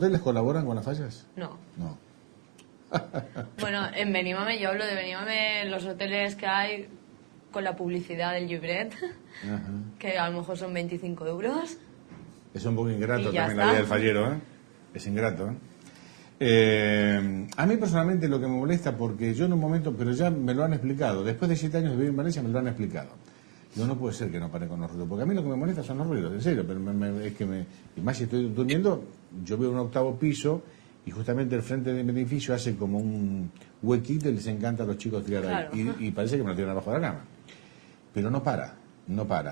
hoteles colaboran con las fallas? No. No. Bueno, en Benimame, yo hablo de Benimame, los hoteles que hay con la publicidad del Llobret, que a lo mejor son 25 euros. Es un poco ingrato Y ya también la está. vida del fallero, ¿eh? Es ingrato, a mí personalmente lo que me molesta, porque yo en un momento, pero ya me lo han explicado, después de 7 años de vivir en Valencia me lo han explicado. Digo, no puede ser que no pare con los ruidos, porque a mí lo que me molesta son los ruidos, en serio, pero es que y más si estoy durmiendo, yo veo un 8º piso y justamente el frente de mi edificio hace como un huequito y les encanta a los chicos tirar Claro. ahí. Y parece que me lo tiran abajo de la cama. Pero no para.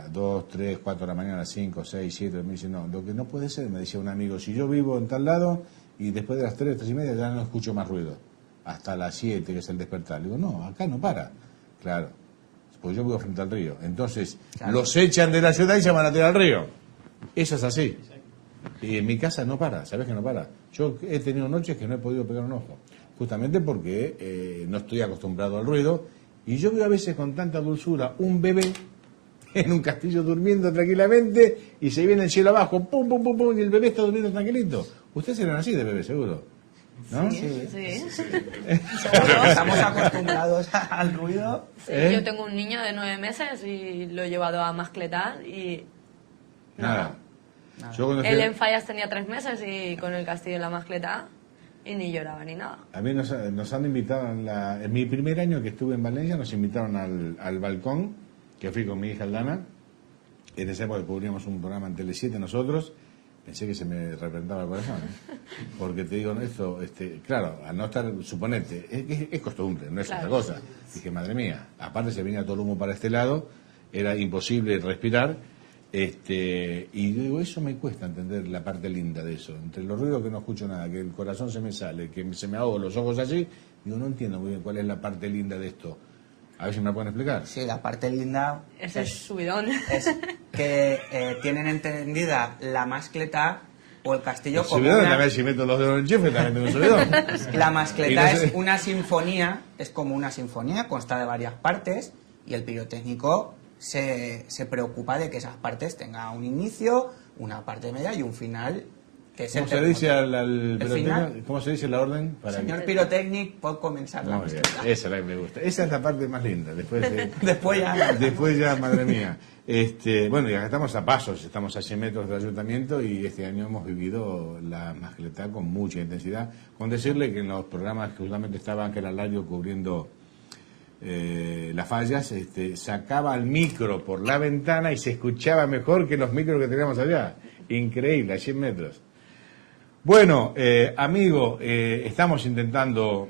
2, 3, 4 de la mañana, 5, 6, 7, me dice, no, lo que no puede ser, me decía un amigo, si yo vivo en tal lado y después de las 3, 3 y media ya no escucho más ruido, hasta las 7, que es el despertar. Le digo, no, acá no para. Claro, pues yo vivo frente al río. Entonces, claro, los echan de la ciudad y se van a tirar al río. Eso es así. Y en mi casa no para, ¿sabes que no para? Yo he tenido noches que no he podido pegar un ojo, justamente porque no estoy acostumbrado al ruido, y yo veo a veces con tanta dulzura un bebé en un castillo durmiendo tranquilamente y se viene el cielo abajo, pum, pum, pum, pum, y el bebé está durmiendo tranquilito. Ustedes eran así de bebé, seguro, ¿no? Sí. Seguro. Estamos acostumbrados al ruido. Sí, ¿Eh? yo tengo un niño de 9 meses y lo he llevado a mascletar y Nada. Nada. Yo cuando él fui- en fallas tenía 3 meses y con el castillo en la mascleta y ni lloraba ni nada. A mí nos han invitado, en mi primer año que estuve en Valencia, nos invitaron al balcón, que fui con mi hija Aldana. En esa época cubríamos un programa en Tele7 nosotros. Pensé que se me reventaba el corazón, ¿eh? Porque te digo, esto, claro, al no estar, suponete, es costumbre, no es Claro. otra cosa. Dije, madre mía, aparte se venía todo el humo para este lado, era imposible respirar. Y yo digo, eso me cuesta entender la parte linda de eso. Entre los ruidos que no escucho nada, que el corazón se me sale, que se me ahogan los ojos así, digo, no entiendo muy bien cuál es la parte linda de esto. A ver si me la pueden explicar. Sí, la parte linda Ese es subidón. es que tienen entendida la mascleta o el castillo como Subidón, una... también si meto los dedos en el enchufe, también tengo un subidón. La Y mascleta no sé- es una sinfonía, es como una sinfonía, consta de varias partes y el pirotécnico se preocupa de que esas partes tengan un inicio, una parte media y un final, que es ¿Cómo el se dice al El pirotécnico? final. ¿Cómo se dice la orden? Para Señor pirotécnico, puede comenzar la Muy bien, mascleta. esa es la que me gusta. Esa es la parte más linda. Después ya... Madre mía. Bueno, y acá estamos a pasos, estamos a 100 metros del ayuntamiento y este año hemos vivido la mascleta con mucha intensidad. Con decirle que en los programas que justamente estaba Ángel Alario cubriendo las fallas, sacaba el micro por la ventana y se escuchaba mejor que los micros que teníamos allá. Increíble, a 100 metros. Bueno, amigo, estamos intentando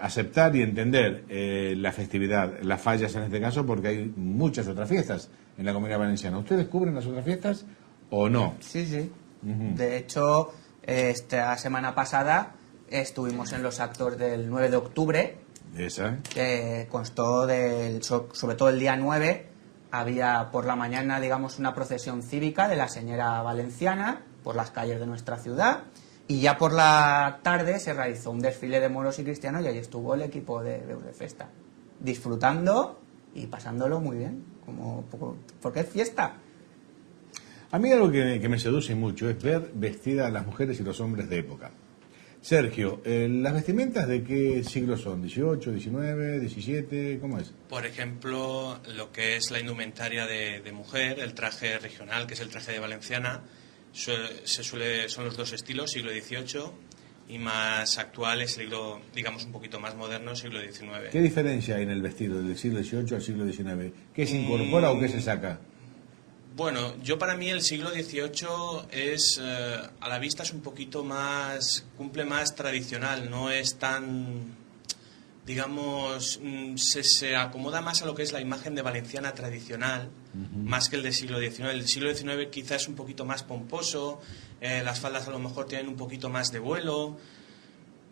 aceptar y entender la festividad, las fallas en este caso, porque hay muchas otras fiestas en la Comunidad Valenciana. ¿Ustedes cubren las otras fiestas o no? Sí, sí. Ujú. De hecho, esta semana pasada estuvimos en los actos del 9 de octubre, Esa. que constó sobre todo el día 9, había por la mañana, digamos, una procesión cívica de la Señora Valenciana por las calles de nuestra ciudad, y ya por la tarde se realizó un desfile de moros y cristianos y ahí estuvo el equipo de Veus de Festa, disfrutando y pasándolo muy bien, porque es fiesta. A mí algo que me seduce mucho es ver vestidas a las mujeres y los hombres de época. Sergio, ¿las vestimentas de qué siglo son? ¿18, 19, 17? ¿Cómo es? Por ejemplo, lo que es la indumentaria de mujer, el traje regional, que es el traje de Valenciana, son los dos estilos, siglo XVIII, y más actual, siglo, digamos, un poquito más moderno, siglo XIX. ¿Qué diferencia hay en el vestido del siglo XVIII al siglo XIX? ¿Qué se incorpora o qué se saca? Bueno, para mí el siglo XVIII es, a la vista es un poquito más, cumple más tradicional, no es tan, digamos, se acomoda más a lo que es la imagen de valenciana tradicional, más que el del siglo XIX. El siglo XIX quizás es un poquito más pomposo, las faldas a lo mejor tienen un poquito más de vuelo,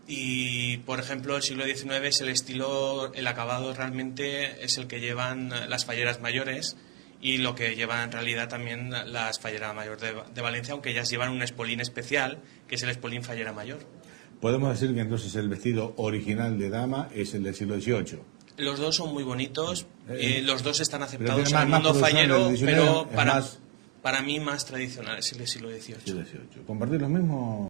y por ejemplo el siglo XIX es el estilo, el acabado realmente es el que llevan las falleras mayores, y lo que llevan en realidad también las falleras mayores de Valencia, aunque ellas llevan un espolín especial, que es el espolín fallera mayor. Podemos decir que entonces el vestido original de dama es el del siglo XVIII. Los dos son muy bonitos, los dos están pero aceptados tiene en el más mundo producción fallero, del pero XIX, es más... para mí más tradicional es el del siglo XVIII. Siglo XVIII. ¿Compartir los mismos?